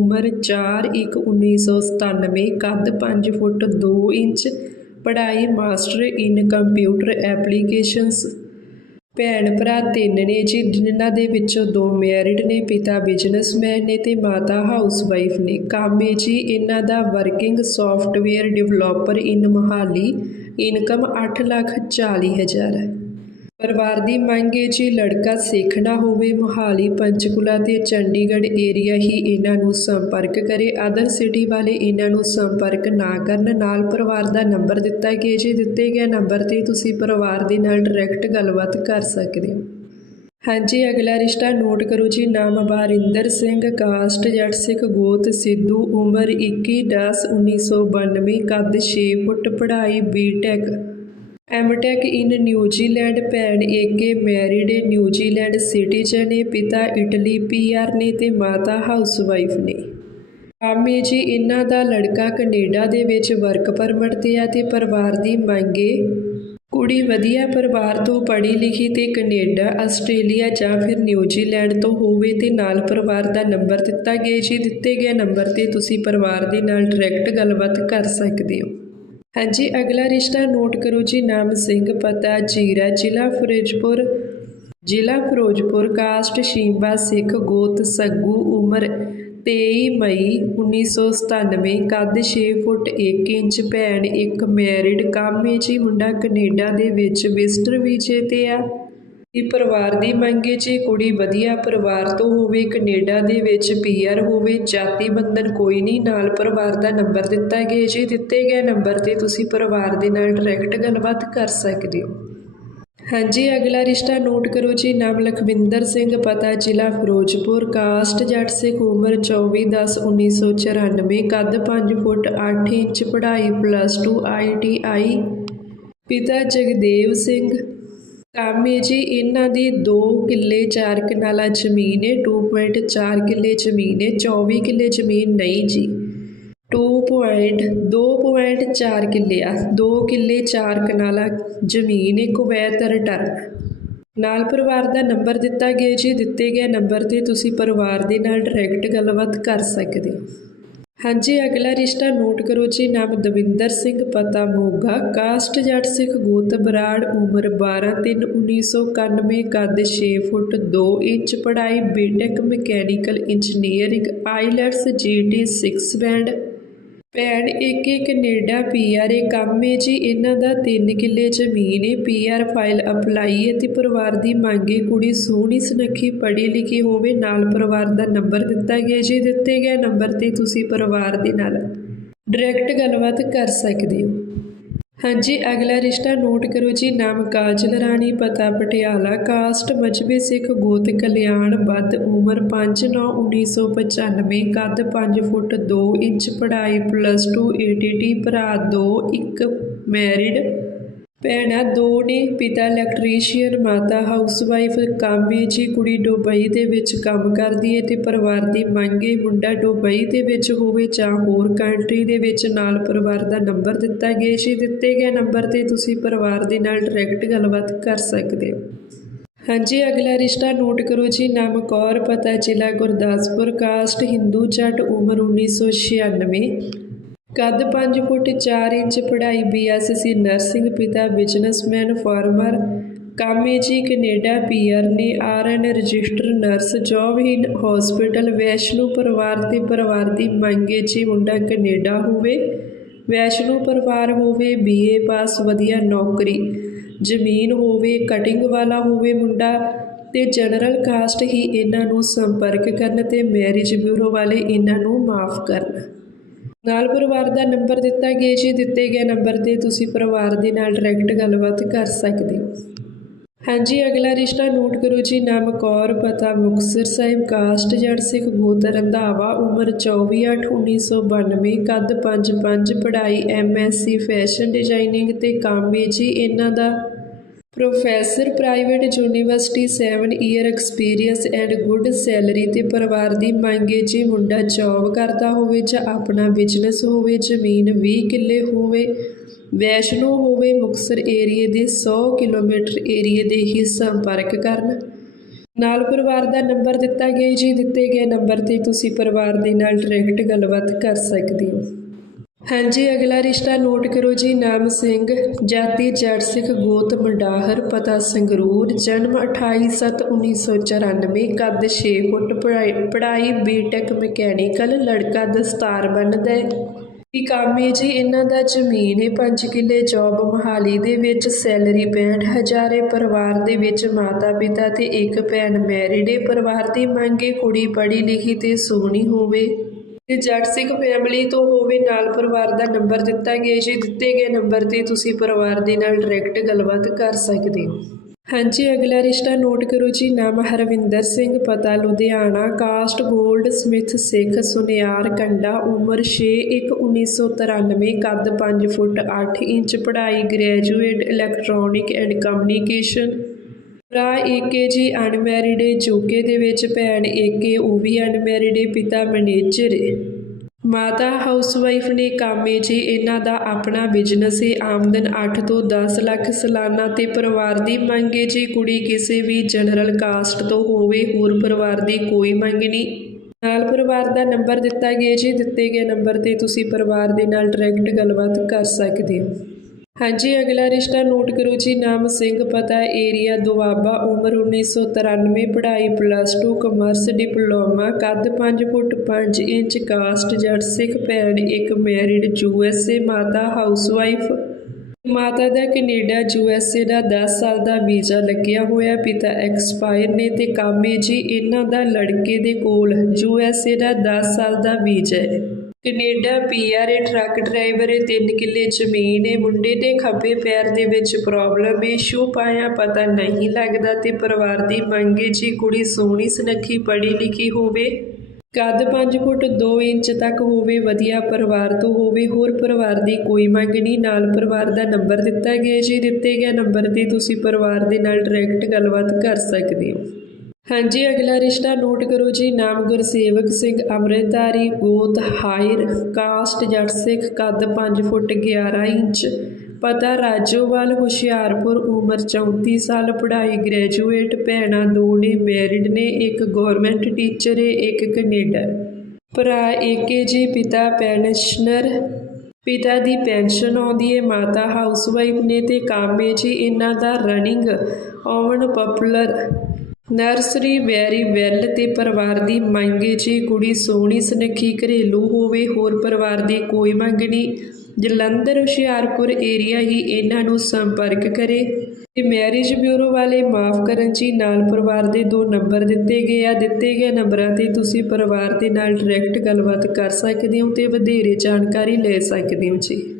ਉਮਰ 4/1/1997 ਕੱਦ ਪੰਜ ਫੁੱਟ ਦੋ ਇੰਚ, ਪੜ੍ਹਾਈ ਮਾਸਟਰ ਇਨ ਕੰਪਿਊਟਰ ਐਪਲੀਕੇਸ਼ਨਸ। ਭੈਣ ਭਰਾ ਤਿੰਨ ਨੇ ਜੀ, ਜਿਨ੍ਹਾਂ ਦੇ ਵਿੱਚੋਂ ਦੋ ਮੈਰਿਡ ਨੇ, ਪਿਤਾ ਬਿਜ਼ਨਸਮੈਨ ਨੇ ਤੇ ਮਾਤਾ ਹਾਊਸਵਾਈਫ ਨੇ। ਕੰਮ ਹੈ ਜੀ, ਇਹਨਾਂ ਦਾ working software developer in Mohali. Income 8 lakh 40 ਹਜ਼ਾਰ ਹੈ। ਪਰਿਵਾਰ ਦੀ ਮੰਗ ਹੈ ਜੀ ਲੜਕਾ ਸਿੱਖਣਾ ਹੋਵੇ, ਮੋਹਾਲੀ, ਪੰਚਕੁਲਾ ਤੇ ਚੰਡੀਗੜ੍ਹ ਏਰੀਆ ਹੀ ਇਹਨਾਂ ਨੂੰ ਸੰਪਰਕ ਕਰੇ। ਅਦਰ ਸਿਟੀ ਵਾਲੇ ਇਹਨਾਂ ਨੂੰ ਸੰਪਰਕ ਨਾ ਕਰਨ ਨਾਲ ਪਰਿਵਾਰ ਦਾ ਨੰਬਰ ਦਿੱਤਾ ਗਿਆ ਜੀ ਦਿੱਤੇ ਗਏ ਨੰਬਰ ਤੇ ਤੁਸੀਂ ਪਰਿਵਾਰ ਦੇ ਨਾਲ ਡਾਇਰੈਕਟ ਗੱਲਬਾਤ ਕਰ ਸਕਦੇ ਹੋ। ਹਾਂਜੀ, ਅਗਲਾ ਰਿਸ਼ਤਾ ਨੋਟ ਕਰੋ ਜੀ। ਨਾਮ ਬਾਰਿੰਦਰ ਸਿੰਘ ਕਾਸਟ ਜੱਟ ਸਿੱਖ, ਗੋਤ ਸਿੱਧੂ, ਉਮਰ 21 10 1992 ਕੱਦ 6 ਫੁੱਟ, ਪੜ੍ਹਾਈ ਬੀਟੈਕ ਐਮਟੈਕ ਇਨ ਨਿਊਜ਼ੀਲੈਂਡ ਭੈਣ ਏਕੇ ਮੈਰਿਡ ਨਿਊਜ਼ੀਲੈਂਡ ਸਿਟੀਜ਼ਨ ਨੇ, ਪਿਤਾ ਇਟਲੀ ਪੀਆਰ ਨੇ ਤੇ ਮਾਤਾ ਹਾਊਸਵਾਈਫ ਨੇ। ਕਾਮੇ ਜੀ ਇਹਨਾਂ ਦਾ ਲੜਕਾ ਕੈਨੇਡਾ ਦੇ ਵਿੱਚ ਵਰਕ ਪਰਮਿਟ ਤੇ ਆ ਤੇ ਪਰਿਵਾਰ ਦੀ ਮੰਗੇ। ਕੁੜੀ ਵਧੀਆ ਪਰਿਵਾਰ ਤੋਂ ਪੜ੍ਹੀ ਲਿਖੀ ਤੇ ਕੈਨੇਡਾ, ਆਸਟ੍ਰੇਲੀਆ ਜਾਂ ਫਿਰ ਨਿਊਜ਼ੀਲੈਂਡ ਤੋਂ ਹੋਵੇ ਤੇ ਨਾਲ ਪਰਿਵਾਰ ਦਾ ਨੰਬਰ ਦਿੱਤਾ ਗਿਆ ਜੀ। ਦਿੱਤੇ ਗਏ ਨੰਬਰ ਤੇ ਤੁਸੀਂ ਪਰਿਵਾਰ ਦੇ ਨਾਲ ਡਾਇਰੈਕਟ ਗੱਲਬਾਤ ਕਰ ਸਕਦੇ ਹੋ। ਹਾਂਜੀ, ਅਗਲਾ ਰਿਸ਼ਤਾ ਨੋਟ ਕਰੋ ਜੀ, ਨਾਮ ਸਿੰਘ, ਪਤਾ, ਜੀਰਾ, ਜ਼ਿਲ੍ਹਾ ਫਿਰੋਜ਼ਪੁਰ ਜ਼ਿਲ੍ਹਾ ਫਿਰੋਜ਼ਪੁਰ, ਕਾਸਟ ਸ਼ੀਂਬਾ ਸਿੱਖ, ਗੋਤ, ਸੱਗੂ, ਉਮਰ 23 ਮਈ 1997 ਕੱਦ 6 ਫੁੱਟ 1 ਇੰਚ, ਭੈਣ, ਇੱਕ ਮੈਰਿਡ ਕਾਮੇ ਜੀ, ਮੁੰਡਾ ਕੈਨੇਡਾ ਦੇ ਵਿੱਚ, ਵਿਜ਼ਟਰ ਵੀਜ਼ੇ ਤੇ ਆ। ਇਹ ਪਰਿਵਾਰ ਦੀ ਮੰਗੇ ਜੀ ਕੁੜੀ ਵਧੀਆ ਪਰਿਵਾਰ ਤੋਂ ਹੋਵੇ, ਕੈਨੇਡਾ ਦੇ ਵਿੱਚ ਪੀਆਰ ਹੋਵੇ, ਜਾਤੀ ਬੰਧਨ ਕੋਈ ਨਹੀਂ, ਨਾਲ ਪਰਿਵਾਰ ਦਾ ਨੰਬਰ ਦਿੱਤਾ ਗਿਆ ਜੀ ਦਿੱਤੇ ਗਏ ਨੰਬਰ ਤੇ ਤੁਸੀਂ ਪਰਿਵਾਰ ਦੇ ਨਾਲ ਡਾਇਰੈਕਟ ਗੱਲਬਾਤ ਕਰ ਸਕਦੇ ਹੋ। ਹਾਂਜੀ, ਅਗਲਾ ਰਿਸ਼ਤਾ ਨੋਟ ਕਰੋ ਜੀ, ਨਾਮ ਲਖਵਿੰਦਰ ਸਿੰਘ, ਪਤਾ ਜ਼ਿਲ੍ਹਾ ਫਿਰੋਜ਼ਪੁਰ, ਕਾਸਟ ਜੱਟ ਸਿੱਖ ਉਮਰ 24 10 1994 ਕੱਦ 5 ਫੁੱਟ 8 ਇੰਚ, ਪੜ੍ਹਾਈ ਪਲੱਸ 2 ਆਈਟੀਆਈ ਪਿਤਾ ਜਗਦੇਵ ਸਿੰਘ। ਕੰਮ ਹੈ ਜੀ, ਇਹਨਾਂ ਦੀ 2 ਕਿੱਲੇ 4 ਕਨਾਲਾ ਜ਼ਮੀਨ ਹੈ 2.4 ਕਿੱਲੇ ਜ਼ਮੀਨ ਹੈ 24 ਕਿੱਲੇ ਜ਼ਮੀਨ ਨਹੀਂ ਜੀ। 2.2.4 ਕਿੱਲੇ ਆ 2 ਕਿੱਲੇ 4 ਕਨਾਲਾ ਜ਼ਮੀਨ ਹੈ ਕੁਵੈਤ ਰਿਟਰਨ ਨਾਲ ਪਰਿਵਾਰ ਦਾ ਨੰਬਰ ਦਿੱਤਾ ਗਿਆ ਜੀ, ਦਿੱਤੇ ਗਏ ਨੰਬਰ ਤੇ ਤੁਸੀਂ ਪਰਿਵਾਰ ਦੇ ਨਾਲ ਡਾਇਰੈਕਟ ਗੱਲਬਾਤ ਕਰ ਸਕਦੇ ਹੋ। ਹਾਂਜੀ, ਅਗਲਾ ਰਿਸ਼ਤਾ ਨੋਟ ਕਰੋ ਜੀ। ਨਾਮ ਦਵਿੰਦਰ ਸਿੰਘ ਪਤਾ ਮੋਗਾ ਕਾਸਟ ਜੱਟ ਸਿੱਖ ਗੋਤ ਬਰਾੜ ਉਮਰ 12 3 1991 ਕੱਦ 6 ਫੁੱਟ 2 ਇੰਚ, ਪੜ੍ਹਾਈ BTech mechanical engineering, IELTS GT 6 band ਭੈਣ, ਇੱਕ ਇੱਕ ਕੈਨੇਡਾ ਪੀਆਰ ਇਹ ਕੰਮ ਹੈ ਜੀ। ਇਹਨਾਂ ਦਾ 3 ਕਿੱਲੇ ਜ਼ਮੀਨ ਹੈ ਪੀਆਰ ਫਾਈਲ ਅਪਲਾਈ ਹੈ ਤੇ ਪਰਿਵਾਰ ਦੀ ਮੰਗ ਮੰਗੇ ਕੁੜੀ ਸੋਹਣੀ, ਸੁਨੱਖੀ, ਪੜ੍ਹੀ ਲਿਖੀ ਹੋਵੇ, ਨਾਲ ਪਰਿਵਾਰ ਦਾ ਨੰਬਰ ਦਿੱਤਾ ਗਿਆ ਜੀ। ਦਿੱਤੇ ਗਏ ਨੰਬਰ ਤੇ ਤੁਸੀਂ ਪਰਿਵਾਰ ਦੇ ਨਾਲ ਡਾਇਰੈਕਟ ਗੱਲਬਾਤ ਕਰ ਸਕਦੇ ਹੋ। ਹਾਂਜੀ, ਅਗਲਾ ਰਿਸ਼ਤਾ ਨੋਟ ਕਰੋ ਜੀ। ਨਾਮ ਕਾਜਲ ਰਾਣੀ, ਪਤਾ ਪਟਿਆਲਾ, ਕਾਸਟ ਮਜ਼ਬੇ ਸਿੱਖ, ਗੋਤ ਕਲਿਆਣ ਬੱਧ ਉਮਰ 5/9/1995 ਕੱਦ 5 ਫੁੱਟ 2 ਇੰਚ, ਪੜ੍ਹਾਈ ਪਲੱਸ 2 ਏਟੀਟੀ ਭਰਾ 2 ਇੱਕ ਮੈਰਿਡ ਭੈਣਾਂ, ਦੋ ਨੇ ਪਿਤਾ ਇਲੈਕਟ੍ਰੀਸ਼ੀਅਨ ਮਾਤਾ ਹਾਊਸਵਾਈਫ, ਕਾਮੇ ਜੀ ਕੁੜੀ ਡੁਬਈ ਦੇ ਵਿੱਚ ਕੰਮ ਕਰਦੀ ਹੈ ਤੇ ਪਰਿਵਾਰ ਦੀ ਮੰਗ ਹੈ ਮੁੰਡਾ ਡੁਬਈ ਦੇ ਵਿੱਚ ਹੋਵੇ ਜਾਂ ਹੋਰ ਕੰਟਰੀ ਦੇ ਵਿੱਚ, ਨਾਲ ਪਰਿਵਾਰ ਦਾ ਨੰਬਰ ਦਿੱਤਾ ਗਿਆ ਜੀ ਦਿੱਤੇ ਗਏ ਨੰਬਰ ਤੇ ਤੁਸੀਂ ਪਰਿਵਾਰ ਦੇ ਨਾਲ ਡਾਇਰੈਕਟ ਗੱਲਬਾਤ ਕਰ ਸਕਦੇ ਹੋ। ਹਾਂਜੀ, ਅਗਲਾ ਰਿਸ਼ਤਾ ਨੋਟ ਕਰੋ ਜੀ। ਨਾਮ ਕੌਰ ਪਤਾ ਜ਼ਿਲ੍ਹਾ ਗੁਰਦਾਸਪੁਰ, ਕਾਸਟ ਹਿੰਦੂ ਜੱਟ, ਉਮਰ 1996 ਕੱਦ 5 ਫੁੱਟ 4 ਇੰਚ ਪੜ੍ਹਾਈ ਬੀਐਸਸੀ ਨਰਸਿੰਗ ਪਿਤਾ ਬਿਜ਼ਨਸਮੈਨ ਫਾਰਮਰ ਕਾਮੇ ਜੀ ਕੈਨੇਡਾ ਪੀਆਰ ਨੇ RN register nurse job in hospital Vaishno ਪਰਿਵਾਰ ਤੇ ਪਰਿਵਾਰ ਦੀ ਮੰਗੇ ਜੀ ਮੁੰਡਾ ਕੈਨੇਡਾ ਹੋਵੇ, ਵੈਸ਼ਨੂ ਪਰਿਵਾਰ ਹੋਵੇ ਬੀਏ ਪਾਸ ਵਧੀਆ ਨੌਕਰੀ, ਜ਼ਮੀਨ ਹੋਵੇ ਕਟਿੰਗ ਵਾਲਾ ਹੋਵੇ ਮੁੰਡਾ ਤੇ ਜਨਰਲ ਕਾਸਟ ਹੀ ਇਹਨਾਂ ਨੂੰ ਸੰਪਰਕ ਕਰਨ ਤੇ ਮੈਰਿਜ ਬਿਊਰੋ ਵਾਲੇ ਇਹਨਾਂ ਨੂੰ ਮਾਫ ਕਰਨ। ਨਾਲ ਪਰਿਵਾਰ ਦਾ ਨੰਬਰ ਦਿੱਤਾ ਗਿਆ ਜੀ ਦਿੱਤੇ ਗਏ ਨੰਬਰ ਤੇ ਤੁਸੀਂ ਪਰਿਵਾਰ ਦੇ ਨਾਲ ਡਾਇਰੈਕਟ ਗੱਲਬਾਤ ਕਰ ਸਕਦੇ ਹਾਂਜੀ, ਅਗਲਾ ਰਿਸ਼ਤਾ ਨੋਟ ਕਰੋ ਜੀ, ਨਾਮ ਕੌਰ, ਪਤਾ ਮੁਕਤਸਰ ਸਾਹਿਬ, ਕਾਸਟ ਜੜ ਸਿੱਖ ਗੋਤ ਰੰਧਾਵਾ, ਉਮਰ 24/8/1992 ਕੱਦ 5-5 ਪੜ੍ਹਾਈ ਐਮਐਸਸੀ ਫੈਸ਼ਨ ਡਿਜ਼ਾਈਨਿੰਗ ਤੇ ਕੰਮ ਹੈ ਜੀ, ਇਹਨਾਂ ਦਾ professor private university 7 year experience and good salary ਤੇ ਪਰਿਵਾਰ ਦੀ ਮੰਗ ਹੈ ਜੀ ਮੁੰਡਾ ਜੌਬ ਕਰਦਾ ਹੋਵੇ ਜਾਂ ਆਪਣਾ ਬਿਜ਼ਨਸ ਹੋਵੇ, ਜ਼ਮੀਨ 20 ਕਿੱਲੇ ਹੋਵੇ, ਵੈਸ਼ਨੋ ਹੋਵੇ ਮੁਕਤਸਰ ਏਰੀਏ ਦੇ 100 ਕਿਲੋਮੀਟਰ ਏਰੀਏ ਦੇ ਹੀ ਸੰਪਰਕ ਕਰਨ। ਨਾਲ ਪਰਿਵਾਰ ਦਾ ਨੰਬਰ ਦਿੱਤਾ ਗਿਆ ਜੀ, ਦਿੱਤੇ ਗਏ ਨੰਬਰ ਤੇ ਤੁਸੀਂ ਪਰਿਵਾਰ ਦੇ ਨਾਲ ਡਾਇਰੈਕਟ ਗੱਲਬਾਤ ਕਰ ਸਕਦੇ ਹੋ। ਹਾਂਜੀ, ਅਗਲਾ ਰਿਸ਼ਤਾ ਨੋਟ ਕਰੋ ਜੀ। ਨਾਮ ਸਿੰਘ, ਜਾਤੀ ਜੜ ਸਿੱਖ ਗੋਤ ਮੰਡਾਹਰ, ਪਤਾ ਸੰਗਰੂਰ, ਜਨਮ 28/7/1994 ਕੱਦ 6 ਫੁੱਟ, ਪੜ੍ਹਾਈ ਪੜ੍ਹਾਈ ਬੀਟੈਕ ਮਕੈਨੀਕਲ, ਲੜਕਾ ਦਸਤਾਰ ਬੰਨਦਾ ਹੈ। ਕੀ ਜੀ? ਇਹਨਾਂ ਦਾ ਜ਼ਮੀਨ ਹੈ 5 ਕਿੱਲੇ ਜੌਬ ਮਹਾਲੀ ਦੇ ਵਿੱਚ, ਸੈਲਰੀ 65000 ਹੈ। ਪਰਿਵਾਰ ਦੇ ਵਿੱਚ ਮਾਤਾ ਪਿਤਾ ਤੇ ਇੱਕ ਭੈਣ ਮੈਰਿਡ ਹੈ। ਪਰਿਵਾਰ ਦੀ ਮੰਗ ਹੈ ਕੁੜੀ ਪੜ੍ਹੀ ਲਿਖੀ ਤੇ ਸੋਹਣੀ ਹੋਵੇ। ਤੇ ਜੱਟ ਸਿੰਘ ਫੈਮਿਲੀ ਤੋਂ ਹੋਵੇ ਨਾਲ ਪਰਿਵਾਰ ਦਾ ਨੰਬਰ ਦਿੱਤਾ ਗਿਆ ਜੀ ਦਿੱਤੇ ਗਏ ਨੰਬਰ ਤੇ ਤੁਸੀਂ ਪਰਿਵਾਰ ਦੇ ਨਾਲ ਡਾਇਰੈਕਟ ਗੱਲਬਾਤ ਕਰ ਸਕਦੇ ਹੋ। ਹਾਂਜੀ, ਅਗਲਾ ਰਿਸ਼ਤਾ ਨੋਟ ਕਰੋ ਜੀ, ਨਾਮ ਹਰਵਿੰਦਰ ਸਿੰਘ, ਪਤਾ Ludhiana caste goldsmith Sikh ਸੁਨਿਆਰ ਕੰਡਾ, ਉਮਰ 6/1/1993 ਕੱਦ 5 ਫੁੱਟ 8 ਇੰਚ, ਪੜ੍ਹਾਈ ਗ੍ਰੈਜੂਏਟ ਇਲੈਕਟ੍ਰੋਨਿਕ ਐਂਡ ਕਮਿਊਨੀਕੇਸ਼ਨ ਭਰਾ ਏਕੇ ਜੀ ਅਨਮੈਰਿਡ ਏ ਜੋਕੇ ਦੇ ਵਿੱਚ ਭੈਣ ਏਕੇ, ਉਹ ਵੀ ਅਨਮੈਰਿਡ ਏ ਪਿਤਾ ਮੈਨੇਜਰ ਏ। ਮਾਤਾ ਹਾਊਸਵਾਈਫ ਨੇ ਕਾਮੇ ਜੀ ਇਹਨਾਂ ਦਾ ਆਪਣਾ ਬਿਜ਼ਨਸ ਏ। ਆਮਦਨ 8 ਤੋਂ 10 ਲੱਖ ਸਾਲਾਨਾ ਤੇ ਪਰਿਵਾਰ ਦੀ ਮੰਗ ਏ। ਜੀ ਕੁੜੀ ਕਿਸੇ ਵੀ ਜਨਰਲ ਕਾਸਟ ਤੋਂ ਹੋਵੇ, ਹੋਰ ਪਰਿਵਾਰ ਦੀ ਕੋਈ ਮੰਗ ਨਹੀਂ। ਨਾਲ ਪਰਿਵਾਰ ਦਾ ਨੰਬਰ ਦਿੱਤਾ ਗਿਆ ਜੀ। ਦਿੱਤੇ ਗਏ ਨੰਬਰ ਤੇ ਤੁਸੀਂ ਪਰਿਵਾਰ ਦੇ ਨਾਲ ਡਾਇਰੈਕਟ ਗੱਲਬਾਤ ਕਰ ਸਕਦੇ ਹੋ। ਹਾਂਜੀ, ਅਗਲਾ ਰਿਸ਼ਤਾ ਨੋਟ ਕਰੋ ਜੀ। ਨਾਮ ਸਿੰਘ, ਪਤਾ, ਏਰੀਆ, ਦੁਆਬਾ, ਉਮਰ 1993 ਪੜ੍ਹਾਈ ਪਲੱਸ 2 ਕਮਰਸ ਡਿਪਲੋਮਾ, ਕੱਦ 5 ਫੁੱਟ 5 ਇੰਚ ਕਾਸਟ ਜੱਟ, ਸਿੱਖ, ਭੈਣ, ਇੱਕ ਮੈਰਿਡ ਯੂਐਸਏ ਮਾਤਾ ਹਾਊਸਵਾਈਫ ਮਾਤਾ ਦਾ ਕੈਨੇਡਾ ਯੂਐਸਏ ਦਾ 10 ਸਾਲ ਦਾ ਵੀਜ਼ਾ ਲੱਗਿਆ ਹੋਇਆ। ਪਿਤਾ ਐਕਸਪਾਇਰ ਨੇ ਤੇ ਕਾਮੇ ਜੀ, ਇਹਨਾਂ ਦਾ ਲੜਕੇ ਦੇ ਕੋਲ। ਯੂਐਸਏ ਦਾ 10 ਸਾਲ ਦਾ ਵੀਜ਼ਾ ਹੈ। ਕੈਨੇਡਾ ਪੀਆਰ ਏ ਟਰੱਕ ਡਰਾਈਵਰ ਏ ਤਿੰਨ ਕਿੱਲੇ ਜ਼ਮੀਨ ਏ ਮੁੰਡੇ ਦੇ ਖੱਬੇ ਪੈਰ ਦੇ ਵਿੱਚ ਪ੍ਰੋਬਲਮ ਏ ਸ਼ੂ ਪਾਇਆ ਪਤਾ ਨਹੀਂ ਲੱਗਦਾ ਤੇ ਪਰਿਵਾਰ ਦੀ ਮੰਗ ਏ ਜੀ ਕੁੜੀ ਸੋਹਣੀ, ਸੁਨੱਖੀ, ਪੜ੍ਹੀ ਲਿਖੀ ਹੋਵੇ। ਕੱਦ 5 ਫੁੱਟ 2 ਇੰਚ ਤੱਕ ਹੋਵੇ, ਵਧੀਆ ਪਰਿਵਾਰ ਤੋਂ ਹੋਵੇ। ਹੋਰ ਪਰਿਵਾਰ ਦੀ ਕੋਈ ਮੰਗ ਨਹੀਂ। ਨਾਲ ਪਰਿਵਾਰ ਦਾ ਨੰਬਰ ਦਿੱਤਾ ਗਿਆ ਜੀ। ਦਿੱਤੇ ਗਏ ਨੰਬਰ ਤੇ ਤੁਸੀਂ ਪਰਿਵਾਰ ਦੇ ਨਾਲ ਡਾਇਰੈਕਟ ਗੱਲਬਾਤ ਕਰ ਸਕਦੇ ਹੋ। ਹਾਂਜੀ, ਅਗਲਾ ਰਿਸ਼ਤਾ ਨੋਟ ਕਰੋ ਜੀ। ਨਾਮ ਗੁਰਸੇਵਕ ਸਿੰਘ ਅੰਮ੍ਰਿਤਧਾਰੀ, ਗੋਤ, ਹਾਇਰ, ਕਾਸਟ, ਜੱਟ ਸਿੱਖ, ਕੱਦ 5 ਫੁੱਟ 11 ਇੰਚ। ਪਤਾ ਰਾਜੋਵਾਲ, ਹੁਸ਼ਿਆਰਪੁਰ, ਉਮਰ 34 ਸਾਲ, ਪੜ੍ਹਾਈ ਗ੍ਰੈਜੂਏਟ ਭੈਣਾਂ ਦੋ ਨੇ ਮੈਰਿਡ ਨੇ, ਇੱਕ ਗਵਰਨਮੈਂਟ ਟੀਚਰ ਹੈ ਇੱਕ ਕੈਨੇਡਾ ਭਰਾ ਏਕੇ ਜੀ, ਪਿਤਾ ਪੈਨਸ਼ਨਰ ਪਿਤਾ ਦੀ ਪੈਨਸ਼ਨ ਆਉਂਦੀ ਹੈ ਮਾਤਾ ਹਾਊਸਵਾਈਫ ਨੇ ਤੇ ਕਾਮੇ ਜੀ, ਇਹਨਾਂ ਦਾ running own popular nursery, very well ਤੇ ਪਰਿਵਾਰ ਦੀ ਮੰਗੇ ਜੀ ਕੁੜੀ ਸੋਹਣੀ, ਸੁਨੱਖੀ, ਘਰੇਲੂ ਹੋਵੇ, ਹੋਰ ਪਰਿਵਾਰ ਦੀ ਕੋਈ ਮੰਗ ਨਹੀਂ। ਜਲੰਧਰ, ਹੁਸ਼ਿਆਰਪੁਰ ਏਰੀਆ ਹੀ ਇਹਨਾਂ ਨੂੰ ਸੰਪਰਕ ਕਰੇ। ਤੇ ਮੈਰਿਜ ਬਿਊਰੋ ਵਾਲੇ ਮਾਫ ਕਰਨ ਜੀ ਨਾਲ ਪਰਿਵਾਰ ਦੇ ਦੋ ਨੰਬਰ ਦਿੱਤੇ ਗਏ ਆ। ਦਿੱਤੇ ਗਏ ਨੰਬਰਾਂ ਤੇ ਤੁਸੀਂ ਪਰਿਵਾਰ ਦੇ ਨਾਲ ਡਾਇਰੈਕਟ ਗੱਲਬਾਤ ਕਰ ਸਕਦੇ ਹੋ ਤੇ ਵਧੇਰੇ ਜਾਣਕਾਰੀ ਲੈ ਸਕਦੇ ਹੋ ਜੀ।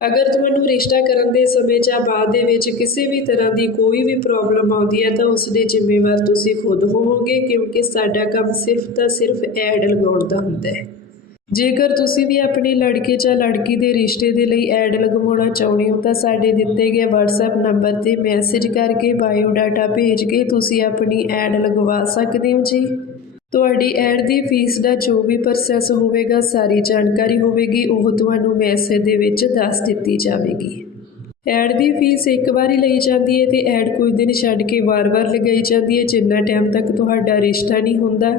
ਅਗਰ ਤੁਹਾਨੂੰ ਰਿਸ਼ਤਾ ਕਰਨ ਦੇ ਸਮੇਂ ਜਾਂ ਬਾਅਦ ਦੇ ਵਿੱਚ ਕਿਸੇ ਵੀ ਤਰ੍ਹਾਂ ਦੀ ਕੋਈ ਵੀ ਪ੍ਰੋਬਲਮ ਆਉਂਦੀ ਹੈ ਤਾਂ ਉਸ ਦੇ ਜ਼ਿੰਮੇਵਾਰ ਤੁਸੀਂ ਖੁਦ ਹੋਵੋਗੇ, ਕਿਉਂਕਿ ਸਾਡਾ ਕੰਮ ਸਿਰਫ ਤਾਂ ਸਿਰਫ ਐਡ ਲਗਾਉਣ ਦਾ ਹੁੰਦਾ ਹੈ। ਜੇਕਰ ਤੁਸੀਂ ਵੀ ਆਪਣੇ ਲੜਕੇ ਜਾਂ ਲੜਕੀ ਦੇ ਰਿਸ਼ਤੇ ਦੇ ਲਈ ਐਡ ਲਗਵਾਉਣਾ ਚਾਹੁੰਦੇ ਹੋ, ਤਾਂ ਸਾਡੇ ਦਿੱਤੇ ਗਏ WhatsApp ਨੰਬਰ ਤੇ ਮੈਸੇਜ ਕਰਕੇ ਬਾਇਓ ਡਾਟਾ ਭੇਜ ਕੇ ਤੁਸੀਂ ਆਪਣੀ ਐਡ ਲਗਵਾ ਸਕਦੇ ਹੋ ਜੀ। ਤੁਹਾਡੀ ਐਡ ਦੀ ਫੀਸ ਦਾ ਜੋ ਵੀ ਪ੍ਰੋਸੈਸ ਹੋਵੇਗਾ, ਸਾਰੀ ਜਾਣਕਾਰੀ ਹੋਵੇਗੀ, ਉਹ ਤੁਹਾਨੂੰ ਮੈਸੇਜ ਦੇ ਵਿੱਚ ਦੱਸ ਦਿੱਤੀ ਜਾਵੇਗੀ। ਐਡ ਦੀ ਫੀਸ ਇੱਕ ਵਾਰੀ ਲਈ ਜਾਂਦੀ ਹੈ ਤੇ ਐਡ ਕੁਝ ਦਿਨ ਛੱਡ ਕੇ ਵਾਰ-ਵਾਰ ਲਗਾਈ ਜਾਂਦੀ ਹੈ, ਜਿੰਨਾ ਟਾਈਮ ਤੱਕ ਤੁਹਾਡਾ ਰਿਸ਼ਤਾ ਨਹੀਂ ਹੁੰਦਾ।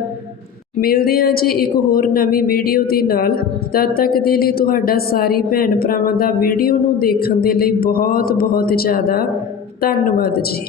ਮਿਲਦੇ ਹਾਂ ਜੀ ਇੱਕ ਹੋਰ ਨਵੀਂ ਵੀਡੀਓ ਦੇ ਨਾਲ। ਤਦ ਤੱਕ ਦੇ ਲਈ ਤੁਹਾਡਾ ਸਾਰੀ ਭੈਣ ਭਰਾਵਾਂ ਦਾ ਵੀਡੀਓ ਨੂੰ ਦੇਖਣ ਦੇ ਲਈ ਬਹੁਤ ਬਹੁਤ ਜ਼ਿਆਦਾ ਧੰਨਵਾਦ ਜੀ।